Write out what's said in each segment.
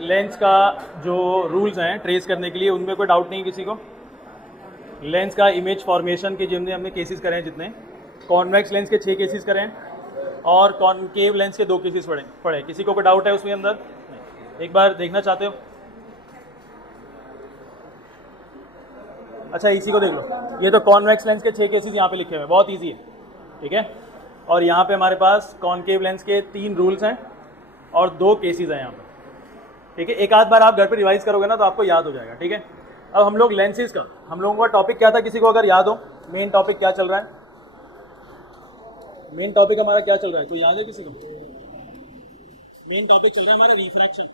Lens का जो rules हैं ट्रेस करने के लिए, उनमें कोई डाउट नहीं किसी को। लेंस का इमेज फॉर्मेशन के जितने हमने केसेस करे हैं, जितने कॉन्वेक्स लेंस के 6 केसेस करे हैं और कॉनकेव लेंस के 2 केसेस पढ़े। किसी को कोई डाउट है उसके अंदर? नहीं। एक बार देखना चाहते हो? अच्छा, इसी को देख लो। ये तो कॉन्वेक्स लेंस के 6 केसेस यहाँ पे लिखे हुए हैं, बहुत ईजी है, ठीक है। और यहाँ पे हमारे पास कॉनकेव लेंस के 3 रूल्स हैं और 2 केसेस हैं यहाँ पे, ठीक है। एक आध बार आप घर पे रिवाइज करोगे ना तो आपको याद हो जाएगा, ठीक है। अब हम लोग लेंसेज का, हम लोगों का टॉपिक क्या था, किसी को अगर याद हो? मेन टॉपिक क्या चल रहा है? मेन टॉपिक हमारा क्या चल रहा है, कोई याद है किसी को? मेन टॉपिक चल रहा है हमारा रिफ्रैक्शन।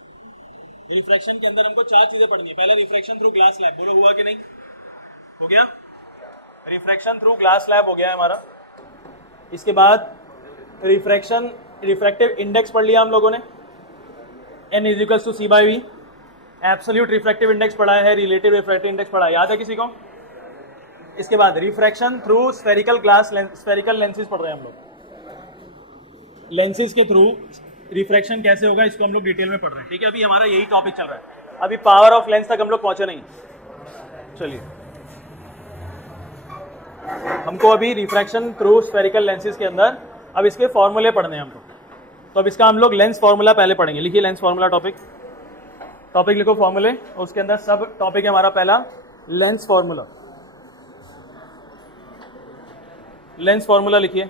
रिफ्रैक्शन के अंदर हमको 4 चीजें पढ़नी है। पहला रिफ्रैक्शन थ्रू ग्लास स्लैब, बोलो हुआ कि नहीं? हो गया। रिफ्रैक्शन थ्रू ग्लास स्लैब हो गया है हमारा। इसके बाद रिफ्रैक्टिव इंडेक्स पढ़ लिया हम लोगों ने, n is to C by V. Absolute refractive index पढ़ा है, रिलेटिव रिफ्रैक्टिव इंडेक्स पढ़ा है, याद है किसी को? इसके बाद रिफ्रैक्शन थ्रू स्फेरिकल लेंसेज पढ़ रहे हैं हम लोग। लेंसेज के थ्रू रिफ्रैक्शन कैसे होगा इसको हम लोग डिटेल में पढ़ रहे हैं, ठीक है। अभी हमारा यही टॉपिक चल रहा है, अभी पावर ऑफ लेंस तक हम लोग पहुंचे नहीं। चलिए, हमको अभी रिफ्रैक्शन थ्रू स्फेरिकल लेंसेज के अंदर अब इसके फॉर्मूले पढ़ने हैं हमको। तो अब इसका हम लोग लेंस फॉर्मूला पहले पढ़ेंगे। लिखिए लेंस फॉर्मूला टॉपिक लिखो फॉर्मूले, उसके अंदर सब टॉपिक है हमारा। पहला लेंस फॉर्मूला, लेंस फॉर्मूला लिखिए।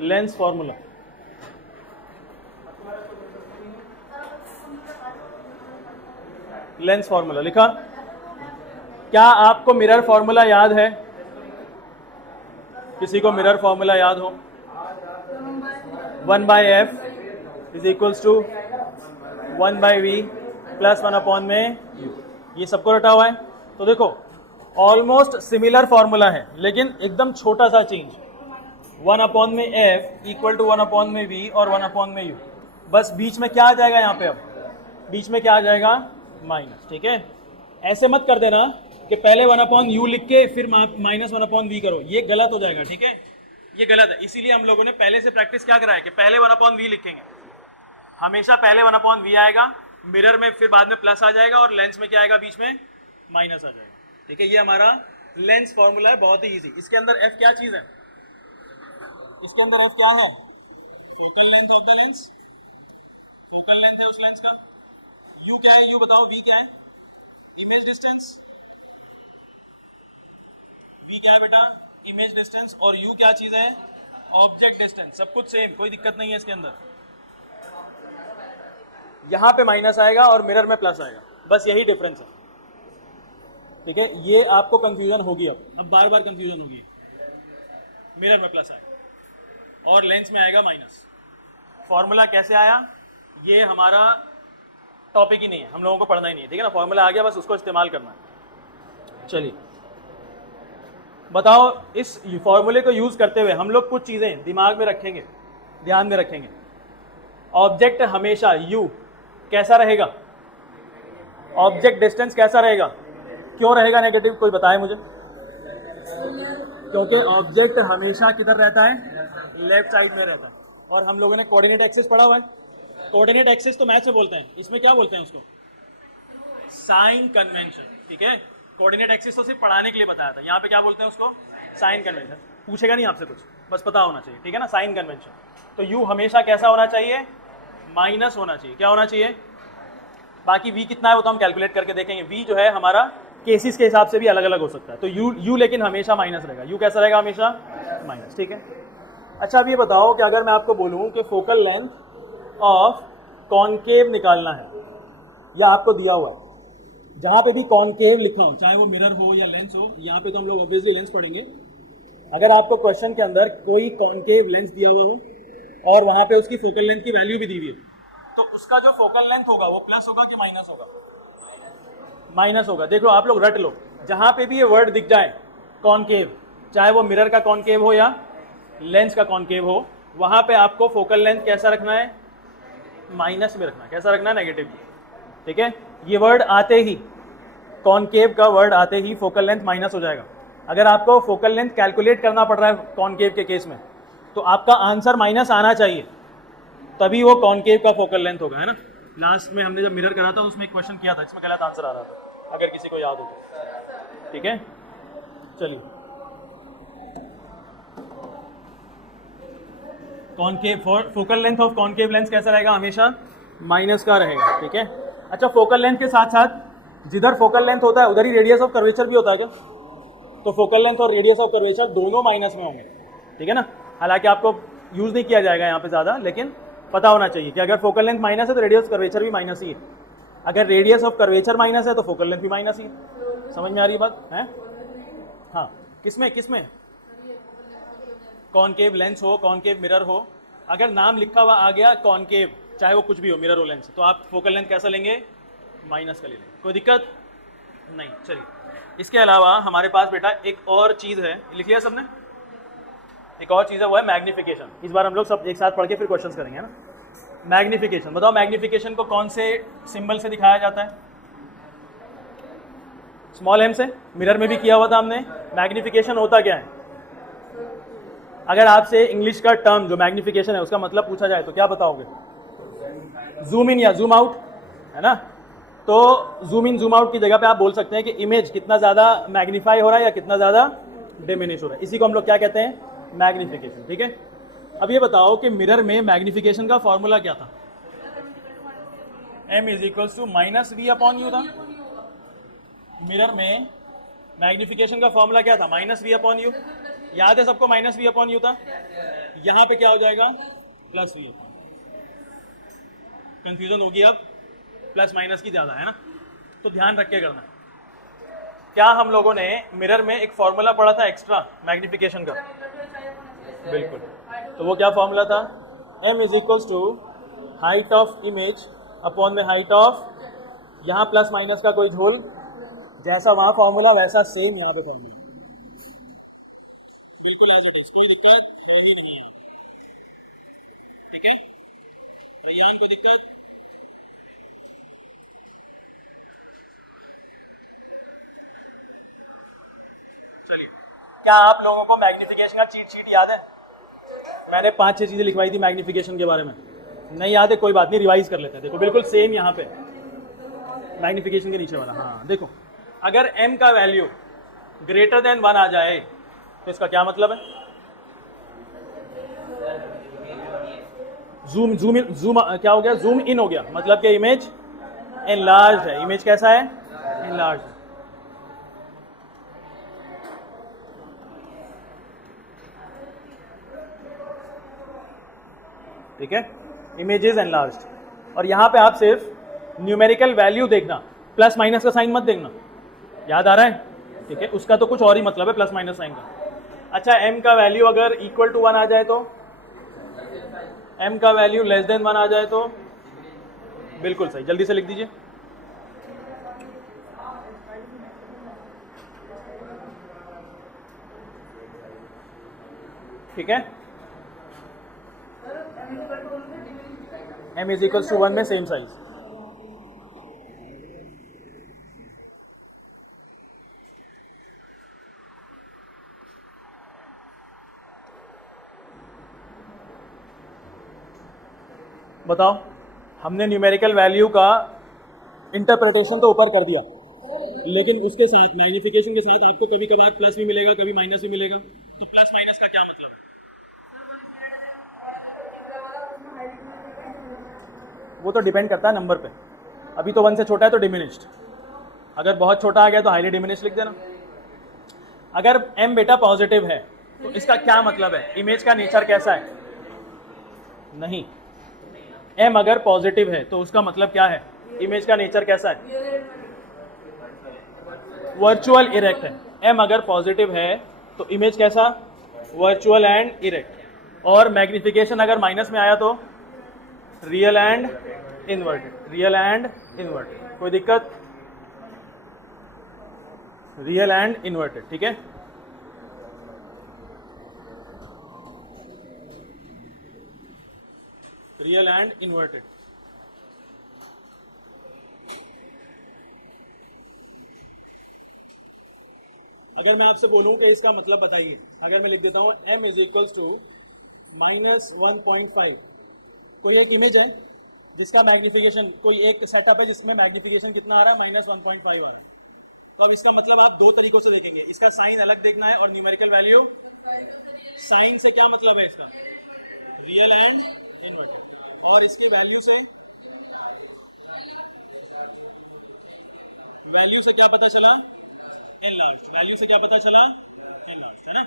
लेंस फॉर्मूला, लेंस फॉर्मूला लिखा। क्या आपको मिरर फॉर्मूला याद है? किसी को मिरर फॉर्मूला याद हो? 1/f is equals to 1/v plus 1 में u। ये सबको रटा हुआ है। तो देखो ऑलमोस्ट सिमिलर फॉर्मूला है, लेकिन एकदम छोटा सा चेंज। 1 में f इक्वल टू 1 में v और 1 में u। बस बीच में क्या आ जाएगा यहाँ पे? अब बीच में क्या आ जाएगा? माइनस, ठीक है। ऐसे मत कर देना कि पहले 1/u लिख के फिर -1/v करो, ये गलत हो जाएगा, ठीक है। ये गलत है, इसीलिए हम लोगों ने पहले से प्रैक्टिस क्या कराया कि पहले 1/v लिखेंगे। हमेशा पहले 1/v आएगा, मिरर में फिर बाद में प्लस आ जाएगा और लेंस में क्या आएगा? बीच में माइनस आ जाएगा, ठीक है। ये हमारा लेंस फॉर्मूला है, बहुत ही इजी। इसके अंदर f क्या चीज है? इसके अंदर f क्या है? Focal length of the lens, focal length है उस लेंस का। u क्या है? u बताओ, v क्या है? Image distance. v क्या है बेटा? Image distance. और u क्या चीज है? Object distance. सब कुछ सेम, कोई दिक्कत नहीं है इसके अंदर। यहां पे माइनस आएगा और मिरर में प्लस आएगा, बस यही डिफरेंस है, ठीक है। ये आपको कंफ्यूजन होगी, अब बार बार कंफ्यूजन होगी। मिरर में प्लस आएगा और लेंस में आएगा माइनस। फॉर्मूला कैसे आया ये हमारा टॉपिक ही नहीं है, हम लोगों को पढ़ना ही नहीं है, ठीक है ना। फॉर्मूला आ गया, बस उसको इस्तेमाल करना है। चलिए बताओ, इस फॉर्मूले को यूज करते हुए हम लोग कुछ चीजें दिमाग में रखेंगे, ध्यान में रखेंगे। ऑब्जेक्ट हमेशा u कैसा रहेगा? ऑब्जेक्ट डिस्टेंस कैसा रहेगा? क्यों रहेगा नेगेटिव, कोई बताए मुझे? क्योंकि ऑब्जेक्ट हमेशा किधर रहता है? लेफ्ट साइड में रहता है। और हम लोगों ने कोऑर्डिनेट एक्सिस पढ़ा हुआ है। कोऑर्डिनेट एक्सिस तो मैथ में बोलते हैं, इसमें क्या बोलते हैं उसको? साइन कन्वेंशन, ठीक है। कोऑर्डिनेट एक्सिस तो सिर्फ पढ़ाने के लिए बताया था, यहाँ पे क्या बोलते हैं उसको? Sign convention. पूछेगा नहीं आपसे कुछ, बस पता होना चाहिए, ठीक है ना। Sign convention. तो u हमेशा कैसा होना चाहिए? माइनस होना चाहिए। क्या होना चाहिए? बाकी v कितना है वो तो हम कैलकुलेट करके देखेंगे। v जो है हमारा केसेस के हिसाब से भी अलग अलग हो सकता है। तो u लेकिन हमेशा माइनस रहेगा। u कैसा रहेगा? हमेशा माइनस, ठीक है। अच्छा, अब ये बताओ कि अगर मैं आपको बोलूं कि फोकल लेंथ ऑफ कॉनकेव निकालना है, या आपको दिया हुआ है जहां पे भी कॉनकेव लिखा हो, चाहे वो मिरर हो या लेंस हो, यहाँ पे तो हम लोग ऑब्वियसली लेंस पढ़ेंगे। अगर आपको क्वेश्चन के अंदर कोई कॉनकेव लेंस दिया हुआ हो और वहां पे उसकी फोकल लेंथ की वैल्यू भी दी हुई है, तो उसका जो फोकल लेंथ होगा वो प्लस होगा कि माइनस होगा? माइनस होगा। देखो आप लोग रट लो, जहां पे भी ये वर्ड दिख जाए कॉनकेव, चाहे वो मिरर का कॉनकेव हो या लेंस का कॉनकेव हो, वहां पे आपको फोकल लेंथ कैसा रखना है? माइनस में रखना है। कैसा रखना है? नेगेटिव, ठीक है। ये वर्ड आते ही, कॉनकेव का वर्ड आते ही फोकल लेंथ माइनस हो जाएगा। अगर आपको फोकल लेंथ कैलकुलेट करना पड़ रहा है कॉनकेव के केस में, तो आपका आंसर माइनस आना चाहिए। तभी वो कॉनकेव का फोकल लेंथ होगा, है ना। लास्ट में हमने जब मिरर करा था उसमें एक क्वेश्चन किया था जिसमें गलत आंसर आ रहा था, अगर किसी को याद हो तो। ठीक है, चलिए। Concave focal length of concave lens कैसा रहेगा, हमेशा माइनस का रहेगा। ठीक है, अच्छा फोकल लेंथ के साथ साथ जिधर फोकल लेंथ होता है उधर ही रेडियस ऑफ कर्वेचर भी होता है क्या? तो फोकल लेंथ और रेडियस ऑफ कर्वेचर दोनों माइनस में होंगे। ठीक है ना, हालांकि आपको यूज नहीं किया जाएगा यहाँ पे ज़्यादा, लेकिन पता होना चाहिए कि अगर फोकल लेंथ माइनस है तो रेडियस ऑफ कर्वेचर भी माइनस ही है, अगर रेडियस ऑफ कर्वेचर माइनस है तो फोकल लेंथ भी माइनस ही है। समझ में आ रही बात है? हाँ, किसमें किसमें कॉनकेव लेंस हो, कॉनकेव मिरर हो, अगर नाम लिखा हुआ आ गया कॉनकेव, चाहे वो कुछ भी हो, मिरर हो लेंस, तो आप फोकल लेंथ कैसा लेंगे, माइनस का ले लेंगे, कोई दिक्कत नहीं। चलिए, इसके अलावा हमारे पास बेटा एक और चीज़ है, लिख लिया सबने? एक और चीज़ है, वो है मैग्निफिकेशन। इस बार हम लोग सब एक साथ पढ़ के फिर क्वेश्चंस करेंगे ना। मैग्निफिकेशन, बताओ मैग्निफिकेशन को कौन से सिंबल से दिखाया जाता है? स्मॉल एम से। मिरर में भी किया हुआ था हमने। मैग्निफिकेशन होता क्या है? अगर आपसे इंग्लिश का टर्म जो मैग्निफिकेशन है उसका मतलब पूछा जाए तो क्या बताओगे? जूम इन या जूम आउट, है ना। तो जूम इन जूम आउट की जगह पे आप बोल सकते हैं कि इमेज कितना ज़्यादा मैग्नीफाई हो रहा है या कितना ज़्यादा डिमिनिश हो रहा है, इसी को हम लोग क्या कहते हैं, मैग्निफिकेशन। ठीक है, अब ये बताओ कि मिरर में मैग्निफिकेशन का फॉर्मूला क्या था? m is equals to minus V upon U था। मिरर में मैग्निफिकेशन का फॉर्मूला क्या था? Minus V upon U. याद है सबको, माइनस वी अपॉन यू था। यहां पे क्या हो जाएगा, प्लस वी अपॉन। कंफ्यूजन होगी अब, प्लस माइनस की ज्यादा है ना, तो ध्यान रख के करना। क्या हम लोगों ने मिरर में एक फॉर्मूला पढ़ा था एक्स्ट्रा मैग्निफिकेशन का? बिल्कुल, तो वो क्या फॉर्मूला था? m is equals to height of image upon में हाइट ऑफ, यहाँ प्लस माइनस का कोई झोल, जैसा वहां फॉर्मूला वैसा सेम यहाँ पे फॉर्मूला। बिल्कुल ऐसा नहीं, कोई दिक्कत नहीं है। ठीक है, तो यहाँ कोई दिक्कत? चलिए, क्या आप लोगों को मैग्निफिकेशन का चीट शीट याद है? मैंने 5-6 चीजें लिखवाई थी मैग्निफिकेशन के बारे में, नहीं याद है? कोई बात नहीं, रिवाइज कर लेते हैं। देखो बिल्कुल सेम यहाँ पे मैग्निफिकेशन के नीचे वाला। हाँ देखो, अगर m का वैल्यू ग्रेटर देन 1 आ जाए तो इसका क्या मतलब है? जूम जूम इन जूम क्या हो गया, जूम इन हो गया, मतलब कि इमेज एनलार्ज है। इमेज कैसा है, एनलार्ज है। ठीक है, इमेज इज एनलार्ज्ड। और यहां पे आप सिर्फ न्यूमेरिकल वैल्यू देखना, प्लस माइनस का साइन मत देखना। याद आ रहा है? ठीक है, उसका तो कुछ और ही मतलब है प्लस माइनस साइन का। अच्छा, m का वैल्यू अगर इक्वल टू 1 आ जाए तो, m का वैल्यू लेस देन 1 आ जाए तो, बिल्कुल सही, जल्दी से लिख दीजिए। ठीक है, m इज इक्वल टू 1 में सेम साइज। बताओ, हमने न्यूमेरिकल वैल्यू का इंटरप्रिटेशन तो ऊपर कर दिया, लेकिन उसके साथ मैग्निफिकेशन के साथ आपको कभी कभार प्लस भी मिलेगा, कभी माइनस भी मिलेगा। तो प्लस माइनस का क्या मतलब है? वो तो डिपेंड करता है नंबर पे। अभी तो 1 से छोटा है तो डिमिनिश्ड, अगर बहुत छोटा आ गया तो हाईली डिमिनिश्ड लिख देना। अगर m बेटा पॉजिटिव है तो इसका क्या मतलब है, इमेज का नेचर कैसा है? नहीं, m अगर पॉजिटिव है तो उसका मतलब क्या है, इमेज का नेचर कैसा है? वर्चुअल इरेक्ट है। m अगर पॉजिटिव है तो इमेज कैसा, वर्चुअल एंड इरेक्ट। और मैग्निफिकेशन अगर माइनस में आया तो real and inverted, real and inverted. कोई दिक्कत? Real and inverted. ठीक है, रियल एंड इन्वर्टेड। अगर मैं आपसे बोलूं कि इसका मतलब बताइए, अगर मैं लिख देता हूं m इज इक्वल्स टू -1.5, कोई एक इमेज है जिसका मैग्निफिकेशन, कोई एक सेटअप है जिसमें मैग्निफिकेशन कितना आ रहा है, -1.5 आ रहा है। तो अब इसका मतलब आप दो तरीकों से देखेंगे, इसका साइन अलग देखना है और न्यूमेरिकल वैल्यू। साइन से क्या मतलब है इसका, रियल एंड इनवर्टेड, और इसकी वैल्यू से क्या पता चला, एनलार्ज्ड। वैल्यू से क्या पता चला, एनलार्ज्ड, है ना।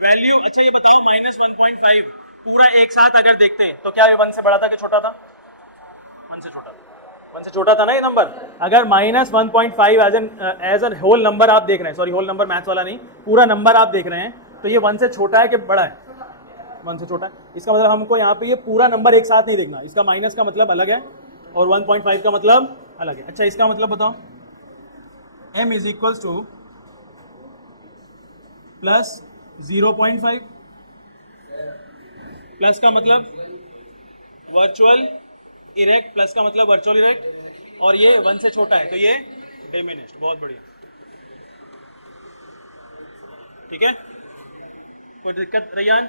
वैल्यू, अच्छा ये बताओ -1.5 पूरा एक साथ अगर देखते हैं तो क्या ये 1 से बड़ा था कि छोटा था, 1 से छोटा था, 1 से छोटा था ना ये नंबर। अगर -1.5 एज एन होल नंबर आप देख रहे हैं, सॉरी होल नंबर मैथ्स वाला नहीं, पूरा नंबर आप देख रहे हैं, तो ये 1 से छोटा है कि बड़ा है, 1 से छोटा है। इसका मतलब हमको यहाँ पे ये पूरा नंबर एक साथ नहीं देखना, इसका माइनस का मतलब अलग है और 1.5 का मतलब अलग है। अच्छा इसका मतलब बताओ, m is equals two plus 0.5, plus का मतलब वर्चुअल इरेक्ट, प्लस का मतलब वर्चुअल इरेक्ट, और ये 1 से छोटा है तो ये डिमिनिश्ड। बहुत बढ़िया, ठीक है, कोई दिक्कत रैयान?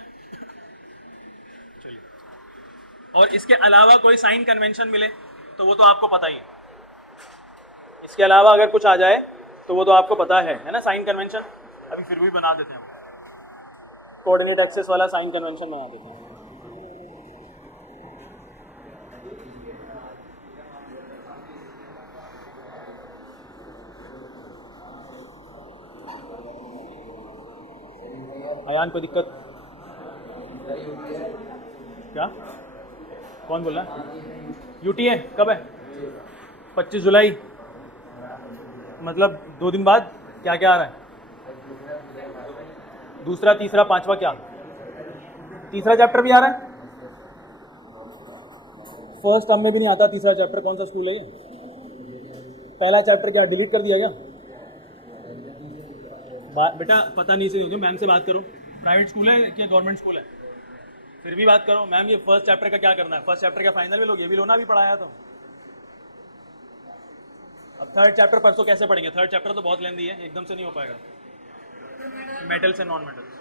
चलिए, और इसके अलावा कोई साइन कन्वेंशन मिले तो वो तो आपको पता ही है, इसके अलावा अगर कुछ आ जाए तो वो तो आपको पता है ना, साइन कन्वेंशन। अभी फिर भी बना देते हैं, कोऑर्डिनेट एक्सिस वाला साइन कन्वेंशन बना देते हैं। अयान कोई दिक्कत? क्या, कौन बोल रहा है? यूटी है, कब है? 25 जुलाई, मतलब 2 दिन बाद। क्या क्या आ रहा है, दूसरा तीसरा पांचवा, क्या तीसरा चैप्टर भी आ रहा है? फर्स्ट टर्म में भी नहीं आता तीसरा चैप्टर, कौन सा स्कूल है ये? पहला चैप्टर क्या डिलीट कर दिया क्या? बेटा पता नहीं से होगी, मैम से बात करो, प्राइवेट स्कूल है क्या गवर्नमेंट स्कूल है, फिर भी बात करो, मैम ये फर्स्ट चैप्टर का क्या करना है, फर्स्ट चैप्टर का फाइनल भी लोग, ये भी लोना भी पढ़ाया तो। अब थर्ड चैप्टर परसों कैसे पढ़ेंगे, थर्ड चैप्टर तो बहुत लेंदी है, एकदम से नहीं हो पाएगा, मेटल्स एंड नॉन मेटल्स।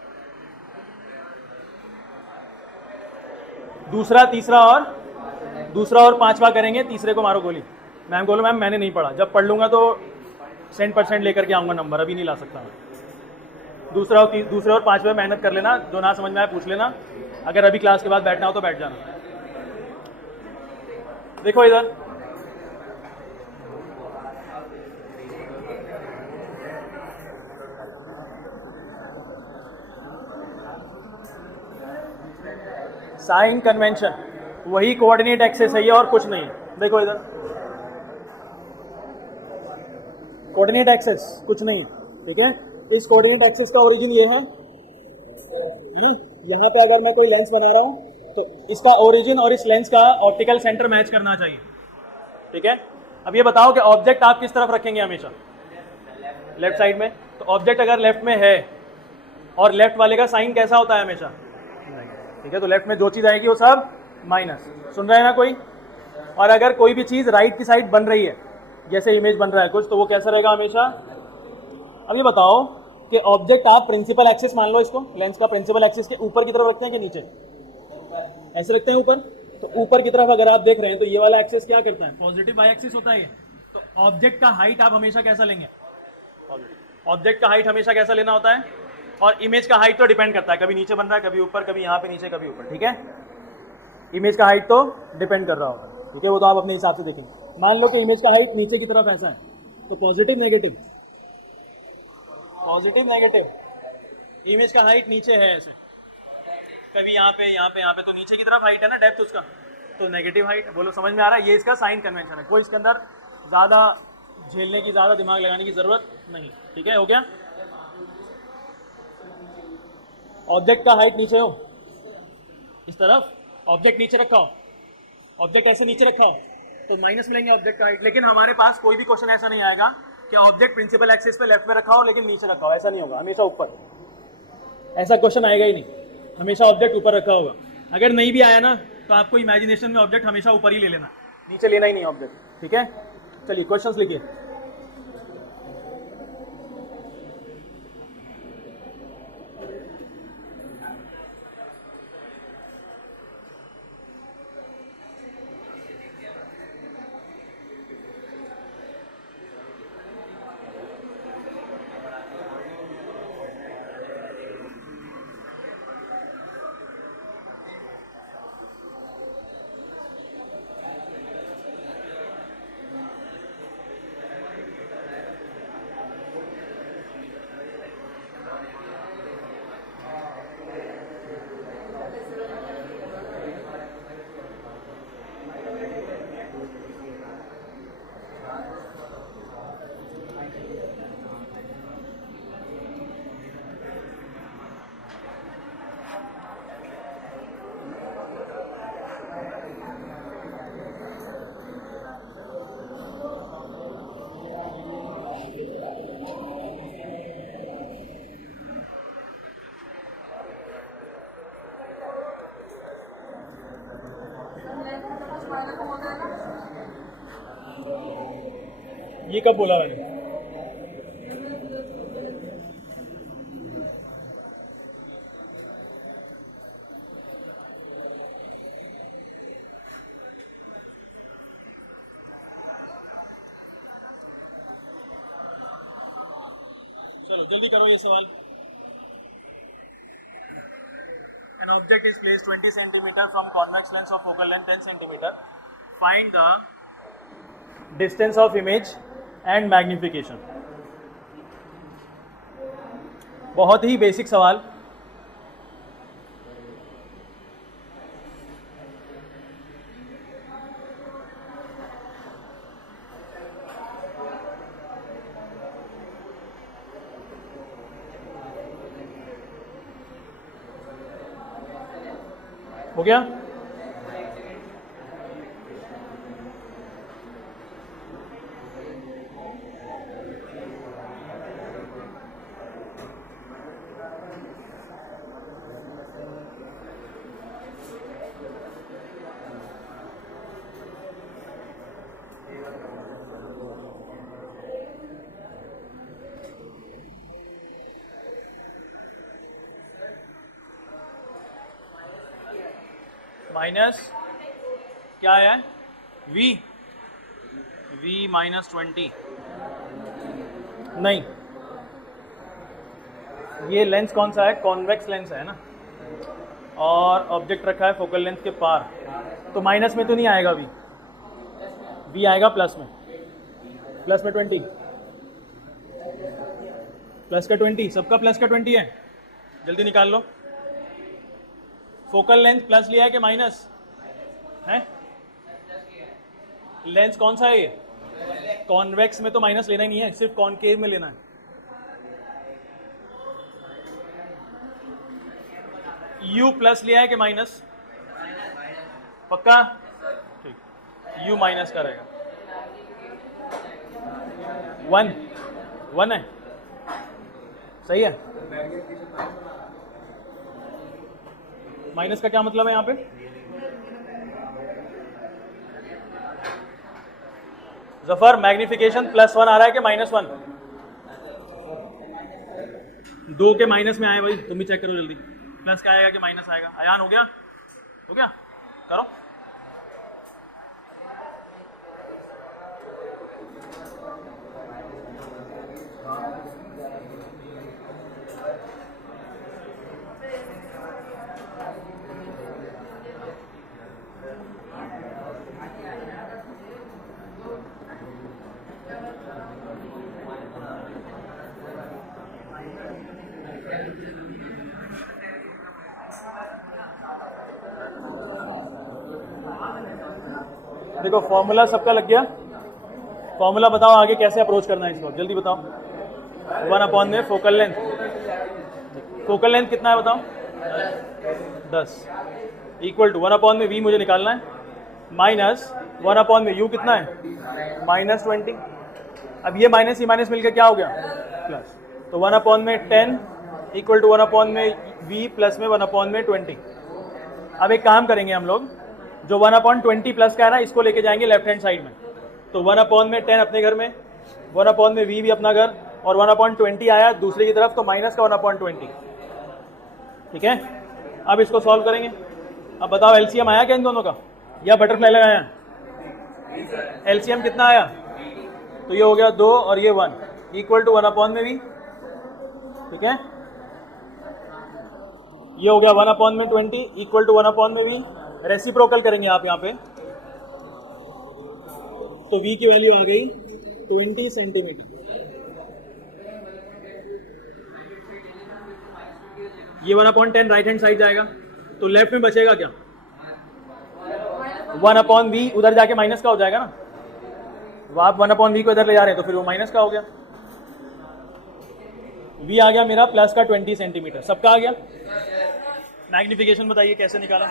दूसरा और पांचवा करेंगे, तीसरे को मारो गोली। मैम बोलो मैम मैंने नहीं पढ़ा, जब पढ़ लूंगा तो 100% लेकर के आऊंगा नंबर, अभी नहीं ला सकता मैं। दूसरे और पांचवे मेहनत कर लेना, जो ना समझ में आए पूछ लेना, अगर अभी क्लास के बाद बैठना हो तो बैठ जाना। देखो इधर, साइन कन्वेंशन वही कोऑर्डिनेट एक्सिस है ये, और कुछ नहीं। देखो इधर, कोऑर्डिनेट एक्सिस कुछ नहीं, ठीक है। इस कोऑर्डिनेट एक्सिस का ओरिजिन ये है, यहाँ पे अगर मैं कोई लेंस बना रहा हूँ तो इसका ओरिजिन और इस लेंस का ऑप्टिकल सेंटर मैच करना चाहिए, ठीक है। अब ये बताओ कि ऑब्जेक्ट आप किस तरफ रखेंगे हमेशा, लेफ्ट साइड में। तो ऑब्जेक्ट अगर लेफ्ट में है और लेफ्ट वाले का साइन कैसा होता है हमेशा, ठीक है, तो लेफ्ट में जो चीज आएगी वो सब माइनस। सुन रहे हैं ना कोई? और अगर कोई भी चीज राइट की साइड बन रही है, जैसे इमेज बन रहा है कुछ, तो वो कैसा रहेगा हमेशा। अब ये बताओ कि ऑब्जेक्ट आप प्रिंसिपल एक्सिस मान लो इसको, लेंस का प्रिंसिपल एक्सिस के ऊपर की तरफ रखते हैं कि नीचे, ऐसे रखते हैं ऊपर। तो ऊपर की तरफ अगर आप देख रहे हैं तो ये वाला एक्सिस क्या करता है, पॉजिटिव वाई एक्सिस होता है ये। तो ऑब्जेक्ट का हाइट आप हमेशा कैसा लेंगे, ऑब्जेक्ट का हाइट हमेशा कैसा लेना होता है। और इमेज का हाइट तो डिपेंड करता है, कभी नीचे बन रहा है, कभी ऊपर, कभी यहाँ पे नीचे, कभी ऊपर, ठीक है। इमेज का हाइट तो डिपेंड कर रहा होगा, ठीक है, वो तो आप अपने हिसाब से देखेंगे। मान लो कि इमेज का हाइट नीचे की तरफ ऐसा है, तो positive negative, positive negative, image का हाइट नीचे है ऐसे, कभी यहाँ पे यहाँ पे यहाँ पे, तो नीचे की तरफ हाइट है ना, डेप्थ उसका, तो नेगेटिव हाइट। बोलो समझ में आ रहा है? ये इसका साइन कन्वेंशन है, कोई इसके अंदर ज़्यादा झेलने की, ज़्यादा दिमाग लगाने की ज़रूरत नहीं, ठीक है। हो गया, ऑब्जेक्ट का हाइट नीचे हो, इस तरफ ऑब्जेक्ट नीचे रखा हो, ऑब्जेक्ट ऐसे नीचे रखा हो तो माइनस मिलेंगे ऑब्जेक्ट का हाइट। लेकिन हमारे पास कोई भी क्वेश्चन ऐसा नहीं आएगा कि ऑब्जेक्ट प्रिंसिपल एक्सिस पे लेफ्ट में रखा हो लेकिन नीचे रखा हो, ऐसा नहीं होगा, हमेशा ऊपर। ऐसा क्वेश्चन आएगा ही नहीं, हमेशा ऑब्जेक्ट ऊपर रखा होगा। अगर नहीं भी आया ना तो आपको इमेजिनेशन में ऑब्जेक्ट हमेशा ऊपर ही ले लेना, नीचे लेना ही नहीं ऑब्जेक्ट, ठीक है। चलिए क्वेश्चंस लिखिए। ये कब बोला मैंने? चलो जल्दी करो ये सवाल. An object is placed 20 centimeter from convex lens of focal length 10 centimeter. Find the distance of image and magnification. बहुत ही बेसिक सवाल. हो गया? माइनस क्या है? v minus 20. नहीं, ये लेंस कौन सा है? कॉन्वेक्स लेंस है ना, और ऑब्जेक्ट रखा है फोकल लेंथ के पार, तो माइनस में तो नहीं आएगा v आएगा प्लस में 20, प्लस का 20, सबका प्लस का 20 है. जल्दी निकाल लो. फोकल लेंथ प्लस लिया है कि माइनस है? लेंस कौन सा है ये? कॉन्वेक्स में तो माइनस लेना ही नहीं है, सिर्फ कॉनकेव में लेना है. यू प्लस लिया है कि माइनस? पक्का? ठीक, यू माइनस का रहेगा. 1 है, सही है. माइनस का क्या मतलब है यहाँ पे? जफर, मैग्निफिकेशन +1 आ रहा है कि -1? 2 के माइनस में आए भाई, तुम भी चेक करो जल्दी. प्लस का आएगा कि माइनस आएगा? अयान हो गया? हो गया, करो. देखो फॉर्मूला सबका लग गया. फॉर्मूला बताओ आगे कैसे अप्रोच करना है इसको, जल्दी बताओ. 1 में फोकल लेंथ, फोकल लेंथ कितना है बताओ? 10 इक्वल टू 1 में v मुझे निकालना है, माइनस 1 में u कितना है? -20. अब ये माइनस ही माइनस मिलकर क्या हो गया? प्लस. तो 1 में 10 इक्वल टू 1 में v प्लस में 1 में 20. अब एक काम करेंगे हम लोग, जो 1/20 प्लस का है ना, इसको लेके जाएंगे लेफ्ट हैंड साइड में. तो 1 में 10 अपने घर में, 1 में v भी अपना घर, और 1/20 आया दूसरी की तरफ, तो माइनस का 1/20. ठीक है, अब इसको सॉल्व करेंगे. अब बताओ एलसीएम आया क्या इन दोनों का, या बटरफ्लाई लगाया? एलसीएम कितना आया? तो ये हो गया 2 और ये 1 इक्वल टू 1 में v. ठीक है, ये हो गया 1/20 इक्वल टू 1 में v. रेसिप्रोकल करेंगे आप यहाँ पे, तो v की वैल्यू आ गई 20 सेंटीमीटर. ये 1/10 राइट हैंड साइड जाएगा, तो लेफ्ट में बचेगा क्या? 1/v उधर जाके माइनस का हो जाएगा ना. वो आप 1/v को इधर ले जा रहे हैं, तो फिर वो माइनस का हो गया. v आ गया मेरा प्लस का 20 सेंटीमीटर. सबका आ गया. मैग्निफिकेशन बताइए कैसे निकाला?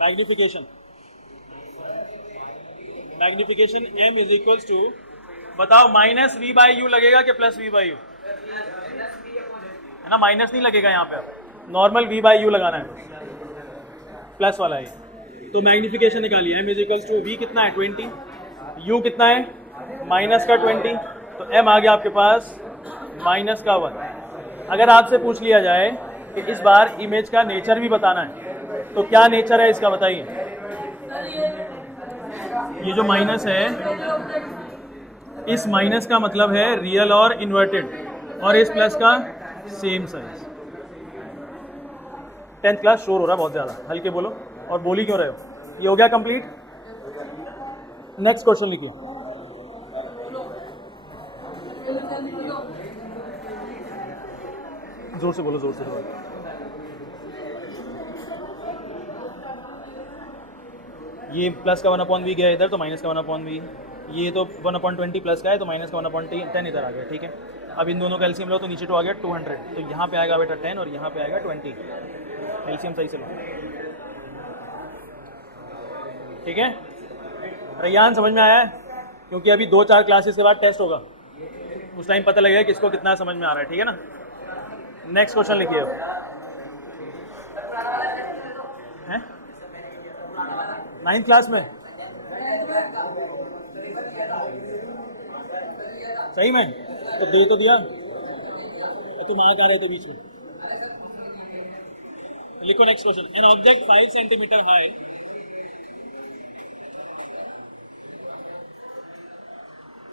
Magnification m is equals to, बताओ -v/u लगेगा कि +v/u? है ना, माइनस नहीं लगेगा यहाँ पे. नॉर्मल v/u लगाना है, प्लस वाला है. तो मैग्निफिकेशन निकालिए, m is equals to v कितना है 20, u कितना है माइनस का 20, तो m आ गया आपके पास माइनस का 1। अगर आपसे पूछ लिया जाए कि इस बार इमेज का नेचर भी बताना है तो क्या नेचर है इसका बताइए। ये जो माइनस है, इस माइनस का मतलब है रियल और इन्वर्टेड, और इस प्लस का सेम साइज। 10th क्लास शोर हो रहा है बहुत ज़्यादा, हल्के बोलो, और बोली क्यों रहे हो। ये हो गया कंप्लीट। नेक्स्ट क्वेश्चन लिखिए। जोर से बोलो, जोर से बोलो। ये प्लस का 1/v गया इधर, तो माइनस का 1/v। ये तो 1/20 प्लस का है, तो माइनस का 1/10 इधर आ गया, ठीक है। अब इन दोनों का एलसीएम लो तो नीचे तो आ गया 200, तो यहाँ पे आएगा बेटा 10 और यहाँ पे आएगा 20। एलसीएम सही से लो, ठीक है। रैयान समझ में आया है? क्योंकि अभी 2-4 क्लासेस के बाद टेस्ट होगा, उस टाइम पता लगेगा किसको कितना समझ में आ रहा है, ठीक है ना। नेक्स्ट क्वेश्चन लिखिए। हैं 9th क्लास में सही में तो दे तो दिया, तो तुम आ रहे थे बीच में। लिखो next question. An object 5 centimetre high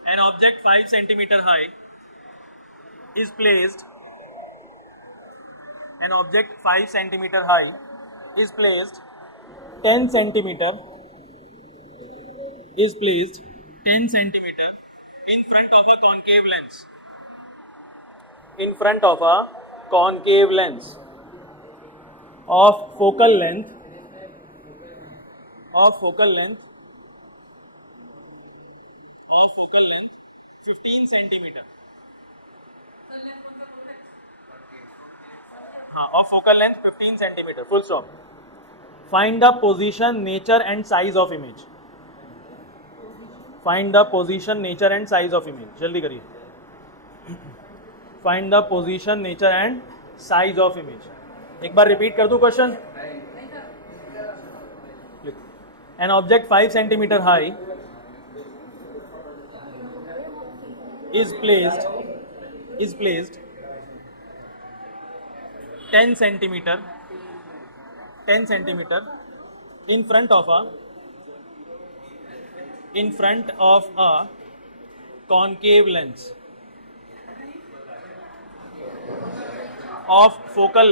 an object 5 centimeter high is placed 10 centimeter in front of a concave lens of focal length 15 centimeter. हाँ, of focal length 15 centimeter. Full stop. Find the position, nature and size of image. Find the position, nature and size of image. जल्दी करिए। Find the position, nature and size of image. एक बार repeat कर दूं question. An object 5 centimeter high is placed 10 centimeter in front of a concave lens of focal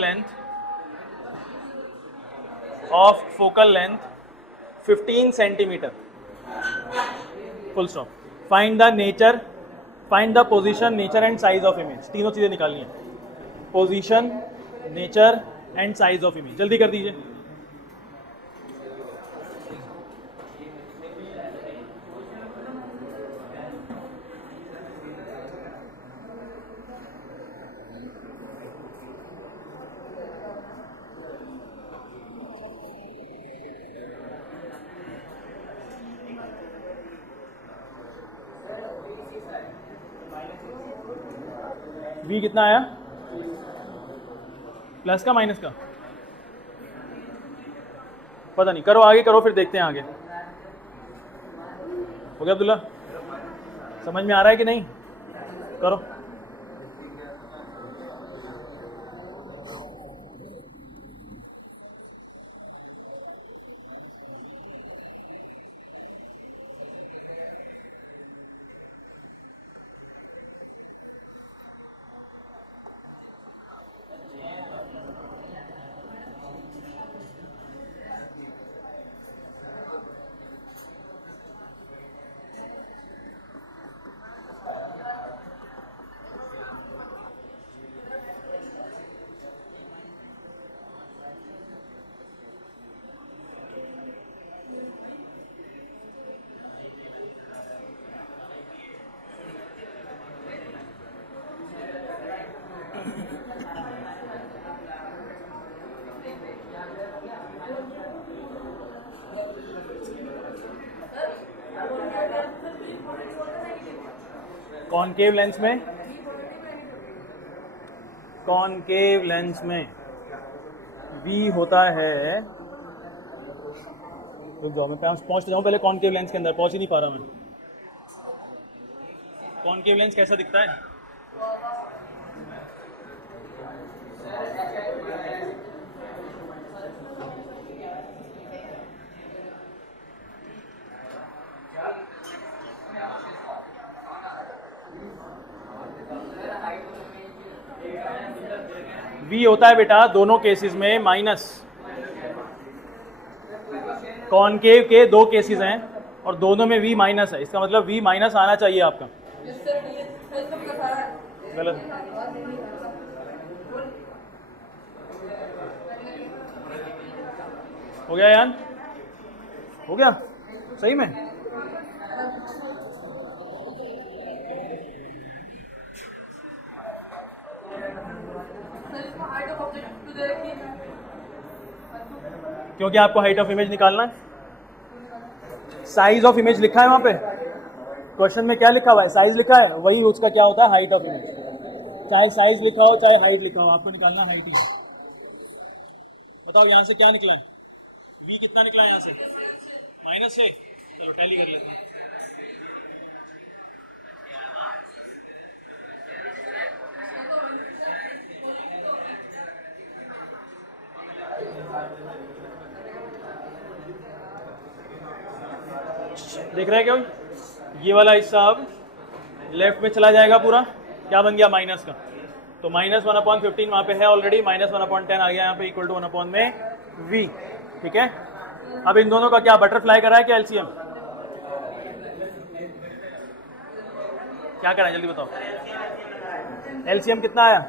length 15 centimeter. Full stop. Find the position, nature and size of image. तीनों चीजें निकालनी है। Position, nature and size of image. जल्दी कर दीजिए। v कितना आया? Plus का माइनस का पता नहीं, करो आगे, करो फिर देखते हैं आगे। हो गया अब्दुल्ला? समझ में आ रहा है कि नहीं? करो। कॉनकेव लेंस में v होता है रुक जाओ, मैं पहुँच जाऊँ पहले कॉनकेव लेंस के अंदर, पहुँच ही नहीं पा रहा मैं। कॉनकेव लेंस कैसा दिखता है? वी होता है बेटा दोनों केसेस में माइनस। कॉनकेव के दो केसेस हैं और दोनों में वी माइनस है, इसका मतलब वी माइनस आना चाहिए आपका। गलत। हो गया यार? हो गया सही में? क्योंकि आपको हाइट ऑफ इमेज निकालना है। साइज ऑफ इमेज लिखा है वहां पे, क्वेश्चन में क्या लिखा हुआ है? साइज लिखा है, वही उसका क्या होता है? Height of image. चाहे साइज लिखा हो चाहे हाइट लिखा हो, आपको निकालना हाइट ही। बताओ यहाँ से क्या निकला है? वी कितना निकला है यहाँ से? माइनस से। चलो टैली कर लेते हैं। देख रहे हैं क्या? ये वाला हिस्सा अब लेफ्ट में चला जाएगा पूरा, क्या बन गया? माइनस का। तो माइनस 1/15 वहाँ पे है ऑलरेडी, माइनस 1/10 आ गया यहाँ पे, इक्वल टू 1 में v। ठीक है, अब इन दोनों का क्या बटरफ्लाई करा है क्या एलसीएम? क्या करा है जल्दी बताओ। एलसीएम कितना आया?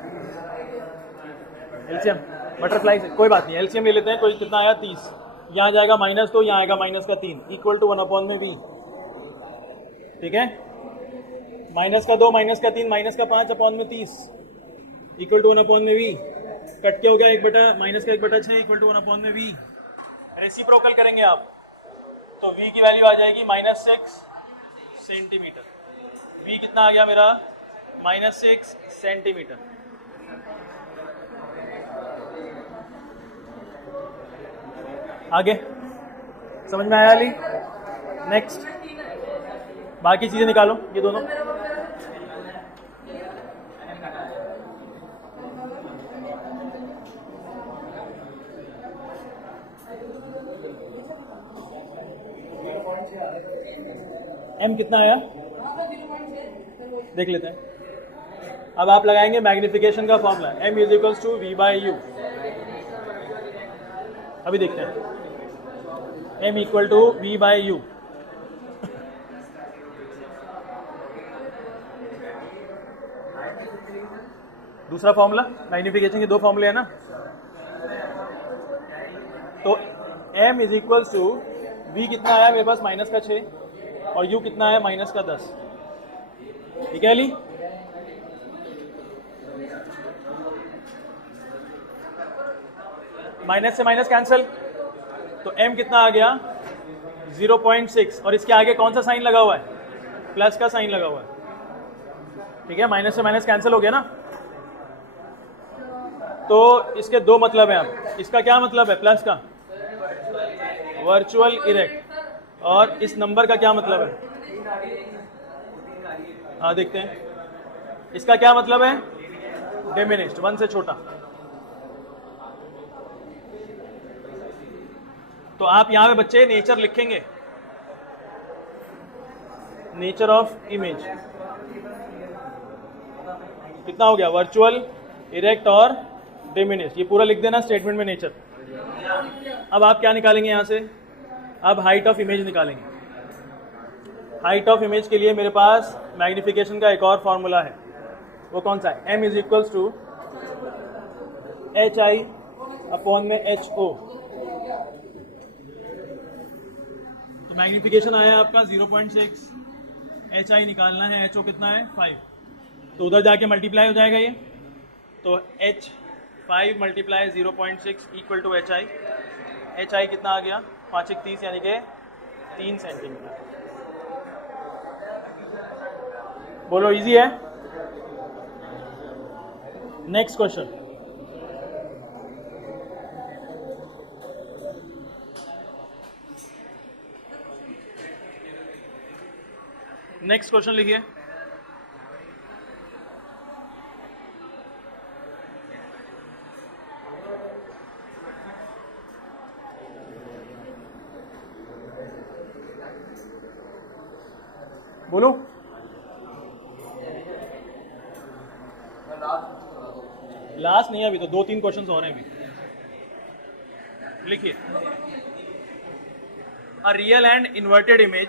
एलसीएम बटरफ्लाई से कोई बात नहीं, एलसीएम ले लेते हैं। तो कितना आया? 30। यहाँ जाएगा माइनस, तो यहाँ आएगा माइनस का 3, इक्वल टू 1 में v। ठीक है, माइनस का 2, माइनस का 3, माइनस का 5 में 30, इक्वल टू 1 में v। कट के हो गया 1/, माइनस का 1/6 इक्वल टू 1 में v। रेसिप्रोकल करेंगे आप तो v की वैल्यू आ जाएगी -6 सेंटीमीटर। v कितना आ गया मेरा? -6 सेंटीमीटर। आगे समझ में आया अली? नेक्स्ट बाकी चीजें निकालो, ये दोनों। m कितना आया देख लेते हैं। अब आप लगाएंगे मैग्निफिकेशन का formula, m is equals to v/u। अभी देखते हैं, m इक्वल टू v/u। दूसरा फॉर्मूला, मैग्निफिकेशन के दो फॉर्मूले हैं ना, तो m is equals to v कितना आया मेरे पास? -6 और u कितना है? -10। ठीक है अली? माइनस से माइनस कैंसिल, तो m कितना आ गया? 0.6 और इसके आगे कौन सा साइन लगा हुआ है? प्लस का साइन लगा हुआ है। ठीक है, माइनस से माइनस कैंसिल हो गया ना। तो इसके दो मतलब हैं। अब इसका क्या मतलब है? प्लस का वर्चुअल इरेक्ट, और इस नंबर का क्या मतलब है? हाँ देखते हैं, इसका क्या मतलब है? डिमिनिश्ड, 1 से छोटा। तो आप यहां पे बच्चे नेचर लिखेंगे, नेचर ऑफ इमेज कितना हो गया? वर्चुअल, इरेक्ट और डिमिनिश्ड, ये पूरा लिख देना स्टेटमेंट में नेचर। अब आप क्या निकालेंगे यहां से? अब हाइट ऑफ इमेज निकालेंगे। हाइट ऑफ इमेज के लिए मेरे पास मैग्निफिकेशन का एक और फॉर्मूला है, वो कौन सा है? m is equals to hi/ho। तो मैग्निफिकेशन आया आपका 0.6, hi निकालना है, ho कितना है? 5। तो उधर जाके मल्टीप्लाई हो जाएगा ये, तो h 5 × 0.6 equal to hi। hi कितना आ गया? 5 × 30 यानी कि 3 सेंटीमीटर। बोलो इजी है? Next question. नेक्स्ट क्वेश्चन लिखिए। बोलो। लास्ट नहीं है अभी, तो 2-3 क्वेश्चंस और हैं अभी। लिखिए, अ real and inverted image,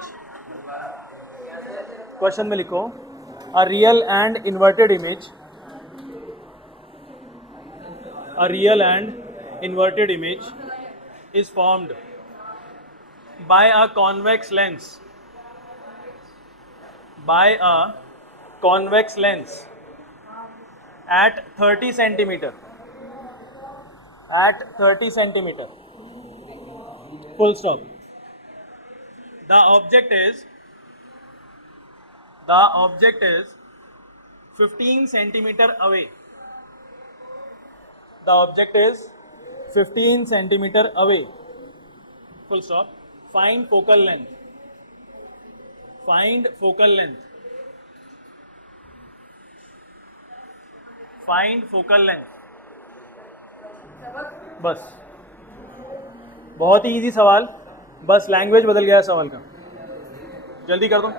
question में लिखो, अ real and inverted image, a real and inverted image is formed by a convex lens, by a convex lens at 30 centimeter, at 30 centimeter, full stop. The object is 15 centimeter away. The object is 15 centimeter away, full stop. Find focal length, find focal length, find focal length. बस, बहुत ही easy सवाल, बस language बदल गया है सवाल का। जल्दी कर दो।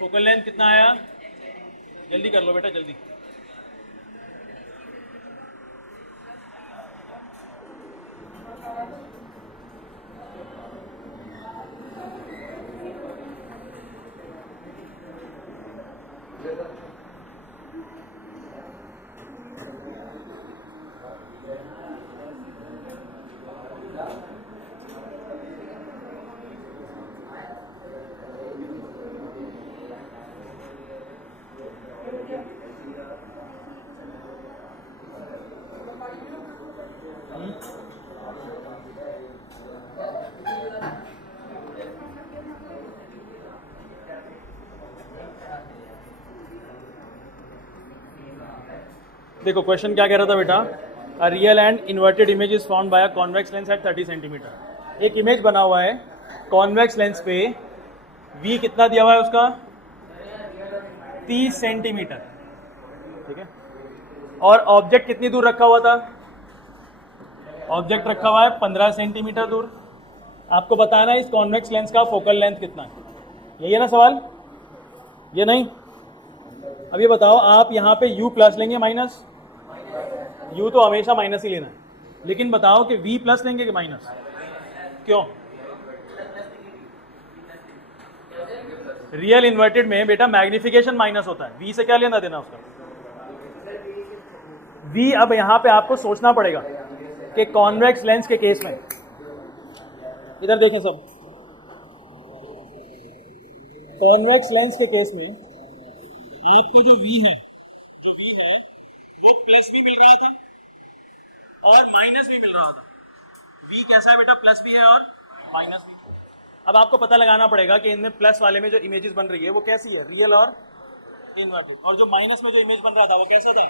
फोकल लेंथ कितना आया? जल्दी कर लो बेटा, जल्दी। देखो क्वेश्चन क्या कह रहा था बेटा, a real and inverted image is found by a convex lens at 30 centimetre. एक इमेज बना हुआ है कॉन्वेक्स लेंस पे, v कितना दिया हुआ है उसका? 30 सेंटीमीटर, ठीक है। और ऑब्जेक्ट कितनी दूर रखा हुआ था? ऑब्जेक्ट रखा हुआ है 15 सेंटीमीटर दूर। आपको बताना है इस कॉन्वेक्स लेंस का फोकल लेंथ कितना है, यही है ना सवाल? ये नहीं? अब ये बताओ, आप यहाँ पे u प्लस लेंगे माइनस? u तो हमेशा माइनस ही लेना है, लेकिन बताओ कि v प्लस लेंगे कि माइनस? क्यों? रियल इन्वर्टेड में बेटा मैग्निफिकेशन माइनस होता है, v से क्या लेना देना उसका? v अब यहाँ पे आपको सोचना पड़ेगा कि कॉन्वेक्स लेंस के केस में, इधर देखें सब, कॉन्वेक्स लेंस के केस में आपको जो v है वो प्लस भी मिल रहा था और माइनस भी मिल रहा था। v कैसा है बेटा? प्लस भी है और माइनस भी। अब आपको पता लगाना पड़ेगा कि इनमें प्लस वाले में जो इमेजेस बन रही है वो कैसी है, रियल और इन्वर्टेड, और जो माइनस में जो इमेज बन रहा था वो कैसा था?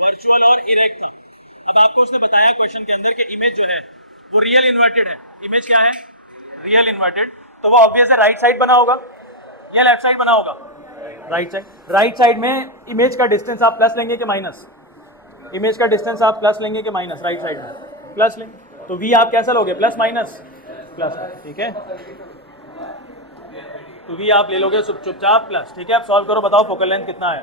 वर्चुअल और इरेक्ट था। अब आपको उसने बताया क्वेश्चन के अंदर कि इमेज जो है वो रियल इन्वर्टेड है। इमेज क्या है? Real inverted. तो वो ऑब्वियस है राइट साइड बना होगा या लेफ्ट साइड बना होगा? Right side. राइट साइड में इमेज का डिस्टेंस आप प्लस लेंगे कि माइनस? इमेज का डिस्टेंस आप प्लस लेंगे कि माइनस? राइट साइड में प्लस लेंगे, तो v आप कैसा लोगे? Plus minus? प्लस, ठीक है। तो v आप ले लोगे चुपचाप प्लस, ठीक है। अब सॉल्व करो, बताओ फोकल लेंथ कितना है?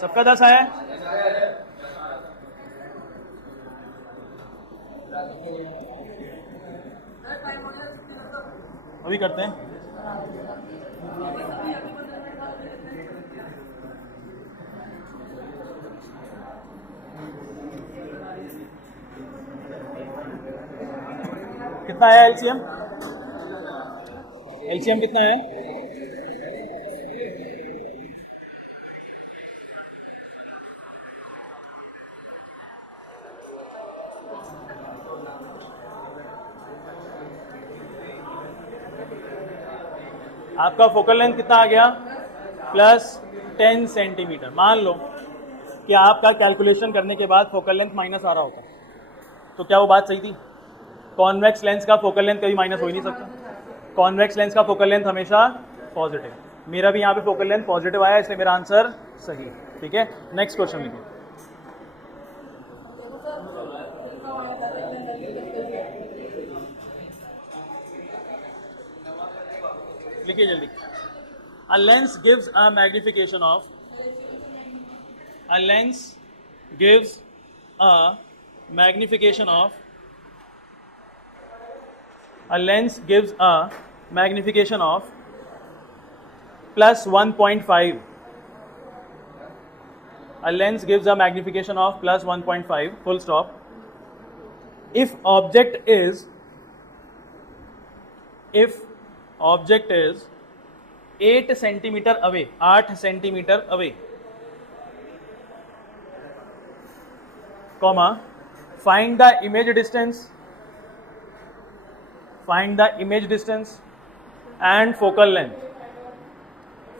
सबका 10 आया है? अभी करते हैं। कितना आया एलसीएम? एलसीएम कितना है? आपका फोकल लेंथ कितना आ गया? Plus 10 centimetre. मान लो कि आपका कैलकुलेशन करने के बाद फोकल लेंथ माइनस आ रहा होता, तो क्या वो बात सही थी? कॉन्वेक्स लेंस का फोकल लेंथ कभी माइनस हो ही नहीं सकता। कॉन्वेक्स लेंस का फोकल लेंथ हमेशा पॉजिटिव। मेरा भी यहाँ पे फोकल लेंथ पॉजिटिव आया, इसलिए मेरा आंसर सही। ठीक है, नेक्स्ट क्वेश्चन लिखिए। लिखिए जल्दी। A lens gives a magnification of a lens gives a magnification of a lens gives a magnification of plus 1.5. A lens gives a magnification of plus 1.5 full stop if object is 8 centimetre away, 8 centimetre away, comma find the image distance and focal length,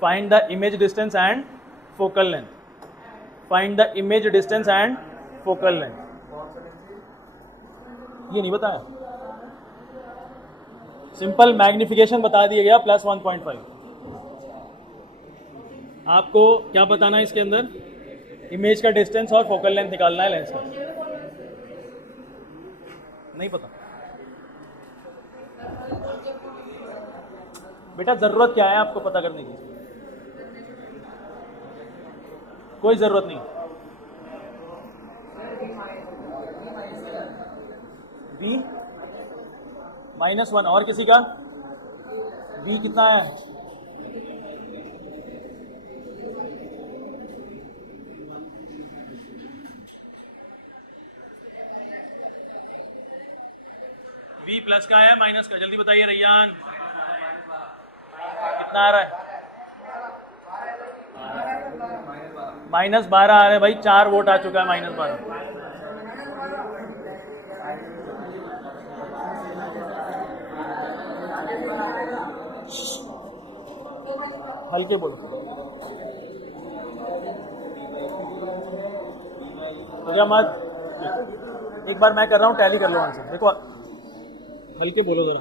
find the image distance and focal length, find the image distance and focal length. ये नहीं बताया, simple magnification बता दिया गया plus 1.5। आपको क्या बताना है इसके अंदर? इमेज का डिस्टेंस और फोकल लेंथ निकालना है लेंस का। नहीं पता बेटा, जरूरत क्या है आपको पता करने की? कोई जरूरत नहीं। v -1 और किसी का v कितना है? v प्लस का है माइनस का? जल्दी बताइए रैयान, कितना आ रहा है? -12 आ रहा है भाई, 4 वोट आ चुका है -12। हल्के बोलो तो क्या मत, एक बार मैं कर रहा हूँ, टैली कर लो आंसर। देखो हल्के बोलो जरा।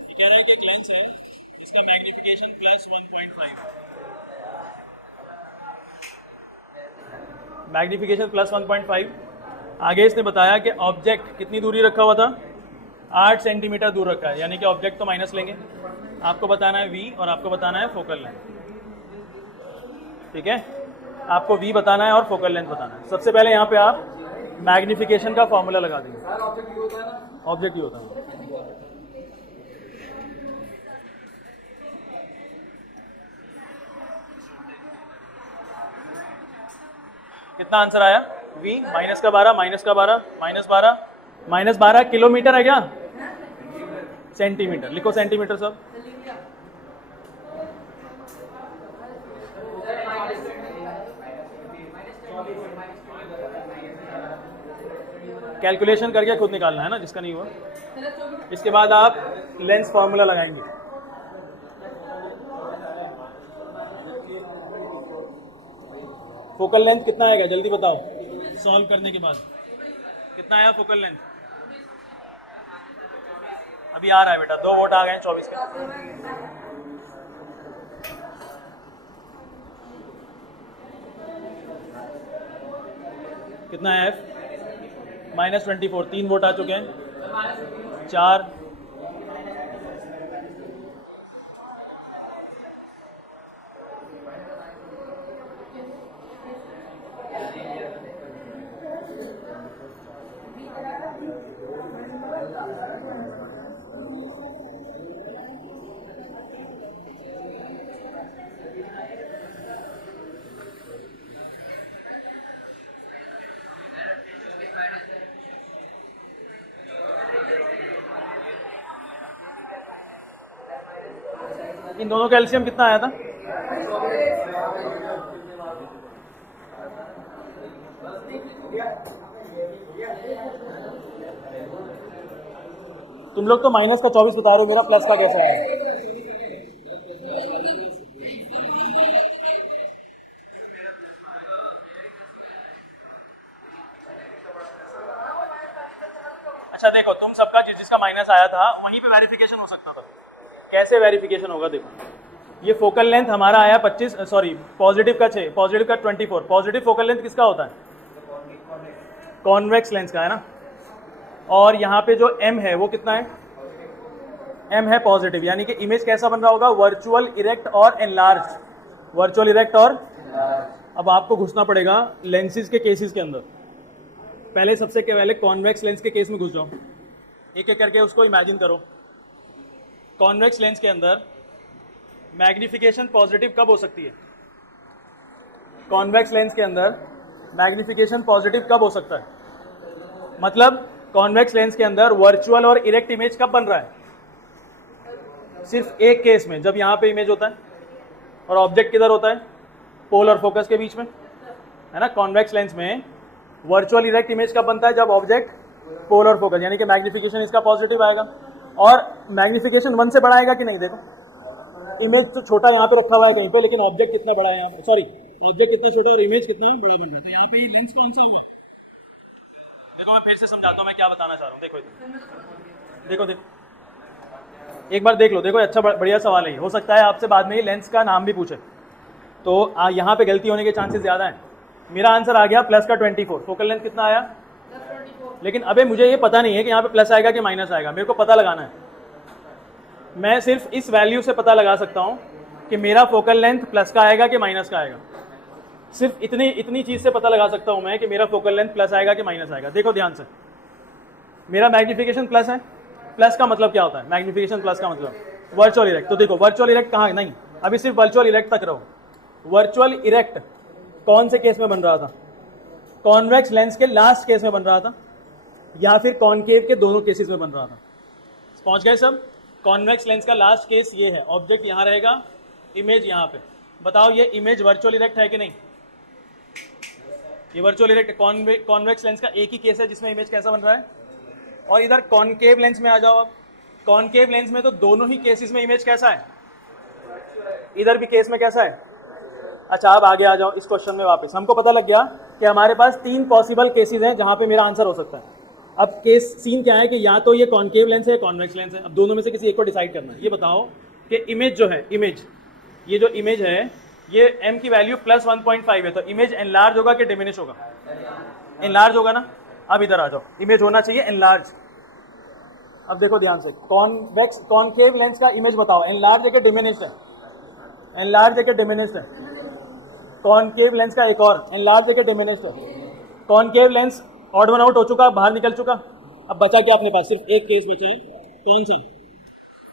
ये कह रहा है कि एक लेंस है, इसका मैग्निफिकेशन प्लस 1.5, मैग्निफिकेशन प्लस 1.5। आगे इसने बताया कि ऑब्जेक्ट कितनी दूरी रखा हुआ था? 8 सेंटीमीटर दूर रखा है, यानी कि ऑब्जेक्ट तो माइनस लेंगे। आपको बताना है v और आपको बताना है फोकल लेंथ। ठीक है, आपको v बताना है और फोकल लेंथ बताना है। सबसे पहले यहाँ पे आप मैग्निफिकेशन का फॉर्मूला लगा देंगे। ऑब्जेक्ट ही होता है। कितना आंसर आया? v माइनस का 12 -12 किलोमीटर है क्या? सेंटीमीटर। लिखो सेंटीमीटर सब। कैलकुलेशन करके खुद निकालना है ना, जिसका नहीं हुआ। इसके बाद आप लेंस फॉर्मूला लगाएंगे। फोकल लेंथ कितना आएगा जल्दी बताओ, सॉल्व करने के बाद कितना आया फोकल लेंथ? अभी आ रहा है बेटा, 2 वोट आ गए हैं 24 के। कितना है f? -24, 3 वोट आ चुके हैं। 4 इन दोनों का एलसीएम कितना आया था? तुम लोग तो माइनस का 24 बता रहे हो, मेरा प्लस का कैसा है? अच्छा देखो, तुम सबका जिसका माइनस आया था वहीं पे वेरिफिकेशन हो सकता था। कैसे वेरिफिकेशन होगा? देखो, ये फोकल लेंथ हमारा आया 25, सॉरी पॉजिटिव का 6, पॉजिटिव का 24। पॉजिटिव फोकल लेंथ किसका होता है? कॉन्वेक्स लेंस का, है ना। और यहाँ पे जो m है वो कितना है? m है पॉजिटिव, यानी कि इमेज कैसा बन रहा होगा? वर्चुअल इरेक्ट और एनलार्ज। वर्चुअल इरेक्ट और अब आपको घुसना पड़ेगा लेंसेज के केसेस के अंदर। पहले सबसे पहले कॉन्वेक्स लेंस के केस में घुस जाओ, एक एक करके उसको इमेजिन करो। कॉन्वेक्स लेंस के अंदर मैग्निफिकेशन पॉजिटिव कब हो सकती है? कॉन्वेक्स लेंस के अंदर मैग्निफिकेशन पॉजिटिव कब हो सकता है? मतलब कॉन्वेक्स लेंस के अंदर वर्चुअल और इरेक्ट इमेज कब बन रहा है? सिर्फ एक केस में, जब यहाँ पे इमेज होता है और ऑब्जेक्ट किधर होता है? पोल और फोकस के बीच में, है ना। कॉन्वेक्स लेंस में वर्चुअल इरेक्ट इमेज कब बनता है? जब ऑब्जेक्ट पोल और फोकस, यानी कि मैग्निफिकेशन इसका पॉजिटिव आएगा। और मैग्निफिकेशन 1 से बढ़ाएगा कि नहीं? देखो, इमेज तो छोटा यहाँ पे रखा हुआ है कहीं पे, लेकिन ऑब्जेक्ट कितना बड़ा है यहाँ पे, सॉरी ऑब्जेक्ट कितना छोटा और इमेज कितना बड़ा बन रहा है। यहाँ पे लेंस कौन सा है? देखो मैं फिर से समझाता हूँ मैं क्या बताना चाह रहा हूँ। देखो देखो एक बार देख लो। देखो अच्छा बढ़िया सवाल है। हो सकता है आपसे बाद में ही लेंस का नाम भी पूछे, तो यहाँ पे गलती होने के चांसेस ज़्यादा हैं। मेरा आंसर आ गया प्लस का 24। फोकल लेंथ कितना आया? लेकिन अबे मुझे ये पता नहीं है कि यहाँ पे प्लस आएगा कि माइनस आएगा, मेरे को पता लगाना है। मैं सिर्फ इस वैल्यू से पता लगा सकता हूँ कि मेरा फोकल लेंथ प्लस का आएगा कि माइनस का आएगा। सिर्फ इतनी चीज़ से पता लगा सकता हूँ मैं कि मेरा फोकल लेंथ प्लस आएगा कि माइनस आएगा। देखो ध्यान से, मेरा मैग्निफिकेशन प्लस है। प्लस का मतलब क्या होता है? मैग्निफिकेशन प्लस का मतलब वर्चुअल इरेक्ट। तो देखो वर्चुअल इरेक्ट कहाँ? नहीं, अभी सिर्फ वर्चुअल इरेक्ट तक रहो। वर्चुअल इरेक्ट कौन से केस में बन रहा था? कॉन्वेक्स लेंस के लास्ट केस में बन रहा था, या फिर कॉनकेव के दोनों केसेस में बन रहा था? पहुंच गए सब? कॉन्वेक्स लेंस का लास्ट केस ये है, ऑब्जेक्ट यहाँ रहेगा, इमेज यहाँ पे। बताओ ये इमेज वर्चुअल इरेक्ट है कि नहीं? ये वर्चुअल इरेक्ट। कॉन्वेक्स लेंस का एक ही केस है जिसमें इमेज कैसा बन रहा है। और इधर कॉनकेव लेंस में आ जाओ आप। कॉनकेव लेंस में तो दोनों ही केसेस में इमेज कैसा है? इधर भी केस में कैसा है? अच्छा अब आगे आ जाओ इस क्वेश्चन में वापस। हमको पता लग गया कि हमारे पास 3 पॉसिबल केसेस हैं जहां पे मेरा आंसर हो सकता है। अब केस सीन क्या है कि या तो ये कॉनकेव लेंस है या कॉन्वेक्स लेंस है। अब दोनों में से किसी एक को डिसाइड करना है। ये बताओ कि इमेज जो है, इमेज, ये जो इमेज है ये m की वैल्यू प्लस 1.5 है, तो इमेज एनलार्ज होगा कि डिमिनिश होगा? एनलार्ज होगा ना। अब इधर आ जाओ, इमेज होना चाहिए एनलार्ज। अब देखो ध्यान से, कॉनकेव लेंस का इमेज बताओ, एनलार्ज है कि डिमिनिश्ड है? एनलार्ज है कि डिमिनिश्ड है? कॉनकेव लेंस का एक और, एनलार्ज है कि डिमिनिश्ड है? Concave lens odd one out हो चुका, बाहर निकल चुका। अब बचा क्या अपने पास? सिर्फ एक केस बचा है। कौन सा?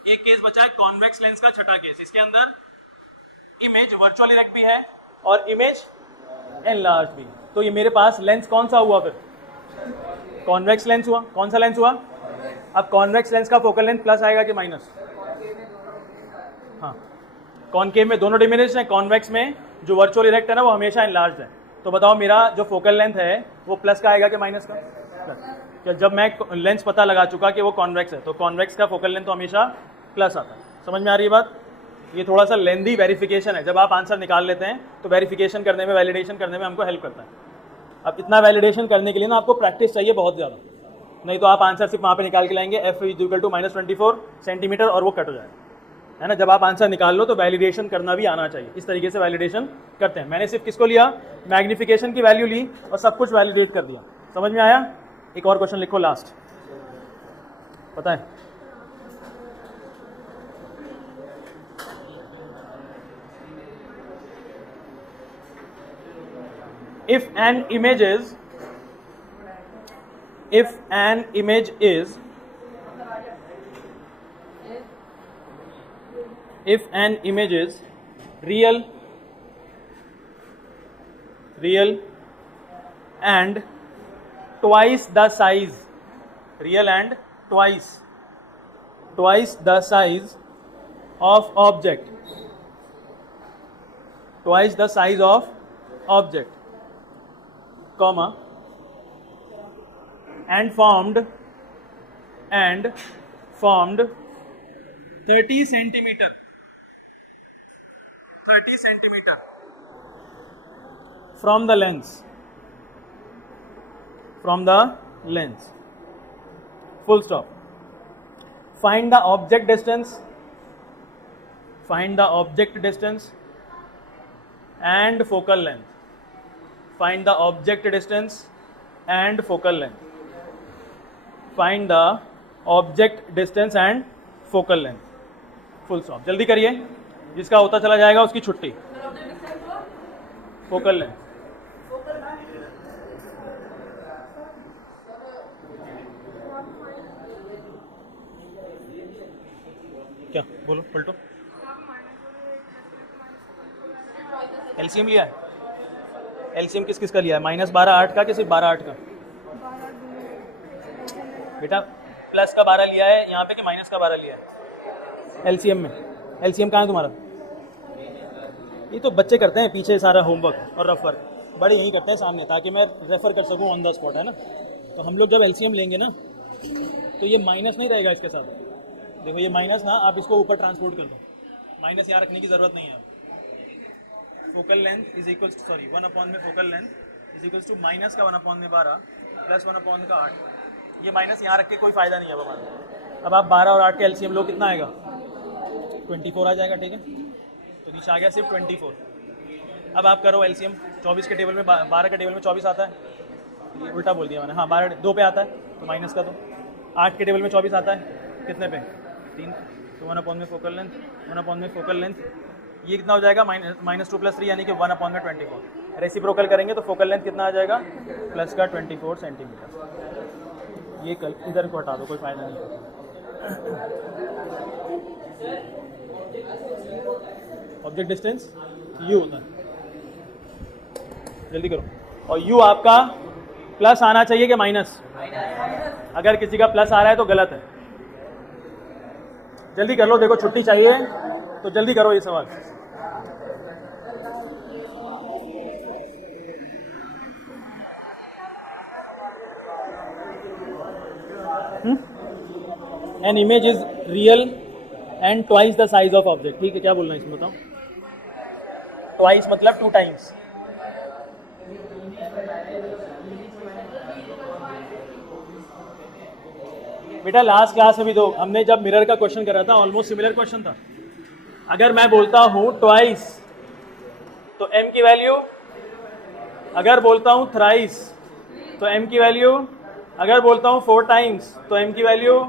एक केस बचा है कॉन्वेक्स लेंस का छठा केस। इसके अंदर इमेज वर्चुअल इरेक्ट भी है और इमेज एनलार्ज भी। तो ये मेरे पास लेंस कौन सा हुआ? फिर कॉन्वेक्स लेंस हुआ। कौन सा लेंस हुआ? अब कॉन्वेक्स लेंस का फोकल लेंथ प्लस आएगा कि माइनस? हाँ, कॉनकेव में दोनों डिमिनिश्ड है, कॉन्वेक्स में जो वर्चुअल इरेक्ट है ना वो हमेशा एनलार्ज्ड है। तो बताओ मेरा जो फोकल लेंथ है वो प्लस का आएगा कि माइनस का? प्लस। जब मैं लेंस पता लगा चुका कि वो कॉन्वेक्स है, तो कॉन्वेक्स का फोकल लेंथ तो हमेशा प्लस आता है। समझ में आ रही है बात? ये थोड़ा सा लेंदी वेरिफिकेशन है। जब आप आंसर निकाल लेते हैं तो वेरिफिकेशन करने में, वैलिडेशन करने में हमको हेल्प करता है। अब इतना वैलिडेशन करने के लिए ना आपको प्रैक्टिस चाहिए बहुत ज़्यादा, नहीं तो आप आंसर सिर्फ वहाँ पे निकाल के लाएंगे f = -24 सेंटीमीटर और वो कट हो जाएगा, है ना। जब आप आंसर निकाल लो तो वैलिडेशन करना भी आना चाहिए। इस तरीके से वैलिडेशन करते हैं। मैंने सिर्फ किसको लिया? मैग्निफिकेशन की वैल्यू ली और सब कुछ वैलिडेट कर दिया। समझ में आया? एक और क्वेश्चन लिखो लास्ट, पता है? If an image is real and twice the size, real and twice the size of object, twice the size of object, comma, and formed 30 centimeter from the lens, full stop. Find the object distance and focal length. Find the object distance and focal length. Find the object distance and focal length. Full stop. जल्दी करिए, जिसका होता चला जाएगा उसकी छुट्टी. Focal length. क्या बोलो, पलटो. एलसीएम लिया है. एलसीएम किस किस का लिया है? -12 8 का कि सिर्फ 12 8 का? बेटा प्लस का 12 लिया है यहाँ पे कि माइनस का 12 लिया है एलसीएम में? एलसीएम कहाँ है तुम्हारा? ये तो बच्चे करते हैं पीछे सारा होमवर्क और रफ वर्क, बड़े यहीं करते हैं सामने, ताकि मैं रेफर कर सकूँ ऑन द स्पॉट, है ना. तो हम लोग जब एलसीएम लेंगे ना तो ये माइनस नहीं रहेगा इसके साथ. देखो ये माइनस ना, आप इसको ऊपर ट्रांसपोर्ट कर दो, माइनस यहाँ रखने की ज़रूरत नहीं है. Focal length is equal to 1 में focal length is equal to minus का 1/12 प्लस 1/8. ये माइनस यहाँ रख के कोई फ़ायदा नहीं है हमारा. अब आप 12 और 8 के एलसीएम लो, कितना आएगा? 24 आ जाएगा. ठीक है, तो नीचे आ गया सिर्फ 24. अब आप करो एलसीएम. 24 के टेबल में 12 के टेबल में 24 आता है. ये उल्टा बोल दिया मैंने. हाँ 12 2 पे आता है तो माइनस का 2. 8 के टेबल में 24 आता है, कितने पे? 3. तो 1/में फोकल लेंथ, 1/में फोकल लेंथ, ये कितना हो जाएगा? -2 + 3 यानी कि 1/24. रेसिप्रोकल करेंगे तो फोकल लेंथ कितना आ जाएगा? प्लस का 24 सेंटीमीटर. ये कल इधर को हटा दो, कोई फायदा नहीं. ऑब्जेक्ट डिस्टेंस यू होता है. जल्दी करो. और यू आपका प्लस आना चाहिए कि माइनस? अगर किसी का प्लस आ रहा है तो गलत है. जल्दी कर लो, देखो छुट्टी चाहिए तो जल्दी करो ये सवाल. An image is real and twice the size of object. ठीक है, क्या बोलना है इसमें बताओ? Twice मतलब 2 times. बेटा लास्ट क्लास में भी तो हमने जब मिरर का क्वेश्चन करा था, ऑलमोस्ट सिमिलर क्वेश्चन था. अगर मैं बोलता हूँ ट्वाइस तो m की वैल्यू, अगर बोलता हूँ थ्राइस तो m की वैल्यू, अगर बोलता हूँ 4 टाइम्स तो m की वैल्यू.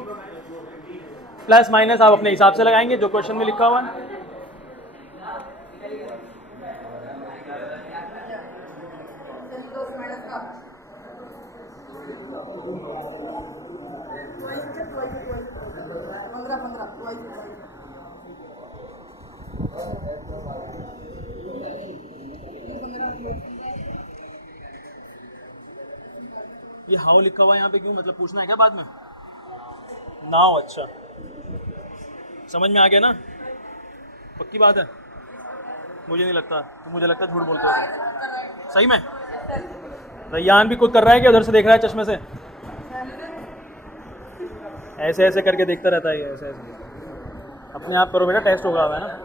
प्लस माइनस आप अपने हिसाब से लगाएंगे जो क्वेश्चन में लिखा हुआ है. ये हाउ लिखा हुआ है यहाँ पे क्यों? मतलब पूछना है क्या बाद में? नाउ. अच्छा समझ में आ गया ना? पक्की बात है? मुझे नहीं लगता. तो मुझे लगता है झूठ बोलते हो. सही में रैयान भी खुद कर रहा है कि उधर से देख रहा है चश्मे से? ऐसे ऐसे करके देखता रहता है. ऐसे ऐसे अपने आप करो बेटा, टेस्ट होगा है ना.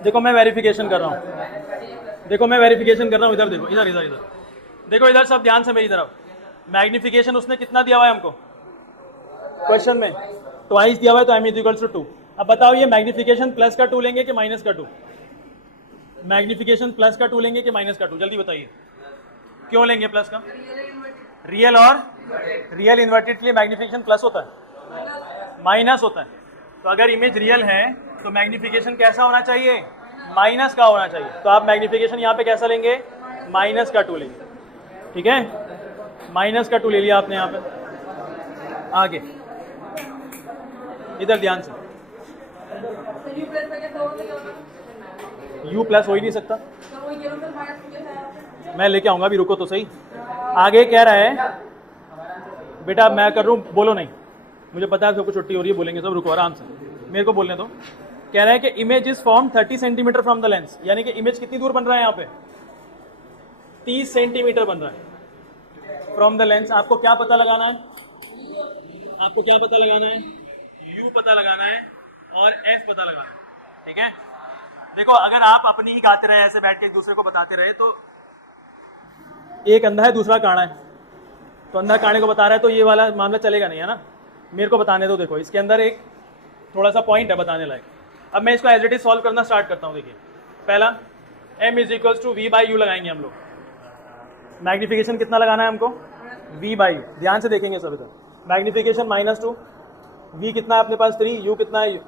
देखो मैं वेरिफिकेशन कर रहा हूँ. इधर देखो, इधर इधर इधर देखो, इधर सब ध्यान से मेरी तरफ. मैग्निफिकेशन उसने कितना दिया हुआ है हमको क्वेश्चन में? ट्वाइस दिया हुआ है तो m = 2. अब बताओ ये मैग्निफिकेशन प्लस का 2 लेंगे कि माइनस का 2? मैग्निफिकेशन प्लस का 2 लेंगे कि माइनस का 2? जल्दी बताइए. क्यों लेंगे प्लस का? रियल और रियल इन्वर्टेड के लिए मैग्निफिकेशन प्लस होता है, माइनस होता है. तो अगर इमेज रियल है तो मैग्निफिकेशन कैसा होना चाहिए? माइनस का होना चाहिए. तो आप मैग्निफिकेशन यहाँ पे कैसा लेंगे? -का 2 लेंगे. ठीक है, -का 2 ले लिया आपने यहाँ पे. आगे इधर ध्यान से. u प्लस हो ही नहीं सकता. मैं लेके आऊंगा, अभी रुको तो सही। आगे कह रहा है बेटा, मैं कर रहा हूँ, बोलो नहीं, मुझे पता है सबको छुट्टी हो रही है, बोलेंगे सब, रुको आराम से, मेरे को बोलने दो। कह रहा है कि image is form 30 centimetre from the lens, यानी कि इमेज कितनी दूर बन रहा है यहाँ पे, 30 सेंटीमीटर बन रहा है फ्रॉम द लेंस। आपको क्या पता लगाना है, आपको क्या पता लगाना है, u पता लगाना है और f पता लगाना है, ठीक है। देखो अगर आप अपनी ही गाते रहे, ऐसे बैठ के एक दूसरे को बताते रहे, तो एक अंधा है दूसरा काड़ा है, तो अंधा काड़े को बता रहा है, तो ये वाला मामला चलेगा नहीं, है ना। मेरे को बताने दो। देखो इसके अंदर एक थोड़ा सा पॉइंट है बताने लायक। अब मैं इसको एज इट इज सॉल्व करना स्टार्ट करता हूँ। देखिए पहला m is equals to v/u लगाएंगे हम लोग। मैग्निफिकेशन कितना लगाना है हमको, v/u, ध्यान से देखेंगे सब इधर। मैग्निफिकेशन -2, v कितना है अपने पास 3, u कितना है, ये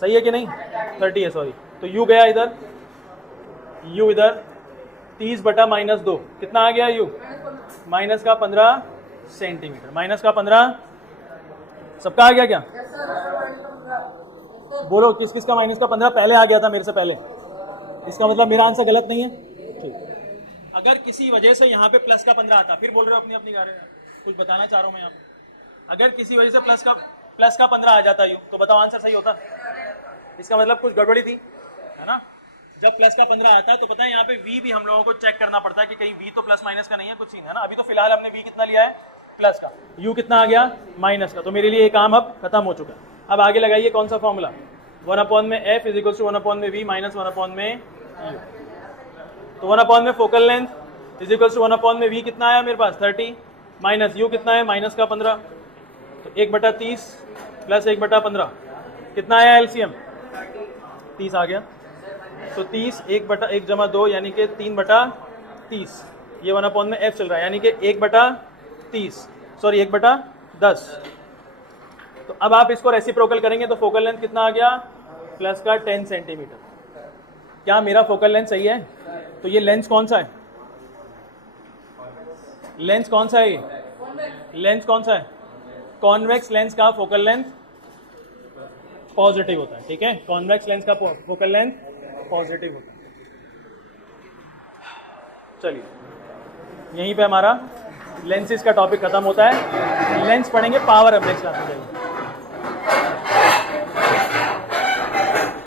सही है कि नहीं, 30 है, सॉरी। तो u गया इधर, u इधर 30/-2 कितना आ गया, u माइनस का 15 सेंटीमीटर, माइनस का 15, सबका आ गया क्या, बोलो किस किस का माइनस का 15 पहले आ गया था मेरे से पहले, इसका मतलब मेरा आंसर गलत नहीं है, ठीक। अगर किसी वजह से यहाँ पे प्लस का 15 आता, फिर बोल रहे हो अपनी अपनी कुछ बताना चाह रहा हूँ मैं यहाँ पे, अगर किसी वजह से प्लस का 15 आ जाता यूँ, तो बताओ आंसर सही होता, इसका मतलब कुछ गड़बड़ी थी, है ना। जब प्लस का 15 आता है तो पता है यहाँ पे v भी हम लोगों को चेक करना पड़ता है कि कहीं v तो प्लस माइनस का नहीं है, कुछ सीन है ना। अभी तो फिलहाल हमने v कितना लिया है, प्लस का, u कितना आ गया, माइनस का, तो मेरे लिए ये काम अब खत्म हो चुका है। अब आगे लगाइए कौन सा फॉर्मूला, 1 में f इज इक्वल टू 1 में v माइनस 1 में u। तो 1 में focal length is equal to 1 में v कितना आया मेरे पास 30, माइनस u कितना है माइनस का 15, तो 1/30 प्लस 1/15 कितना आया एलसीएम, 30 आ गया। तो 30 1/1 जमा 2 यानी कि 3/30, ये 1 में f चल रहा है, यानी कि 1/30, सॉरी 1/10। तो अब आप इसको रेसिप्रोकल करेंगे तो फोकल लेंथ कितना आ गया, प्लस का 10 सेंटीमीटर। क्या मेरा फोकल लेंथ सही है, तो ये लेंस कौन सा है, लेंस कौन सा है, ये लेंस कौन सा है, कॉन्वेक्स लेंस का फोकल लेंथ पॉजिटिव होता है, ठीक है, कॉन्वेक्स लेंस का फोकल लेंथ पॉजिटिव होता है। चलिए यहीं पे हमारा लेंसेज का टॉपिक खत्म होता है। लेंस पढ़ेंगे, पावर अब नेक्स्ट क्लास में जाएंगे।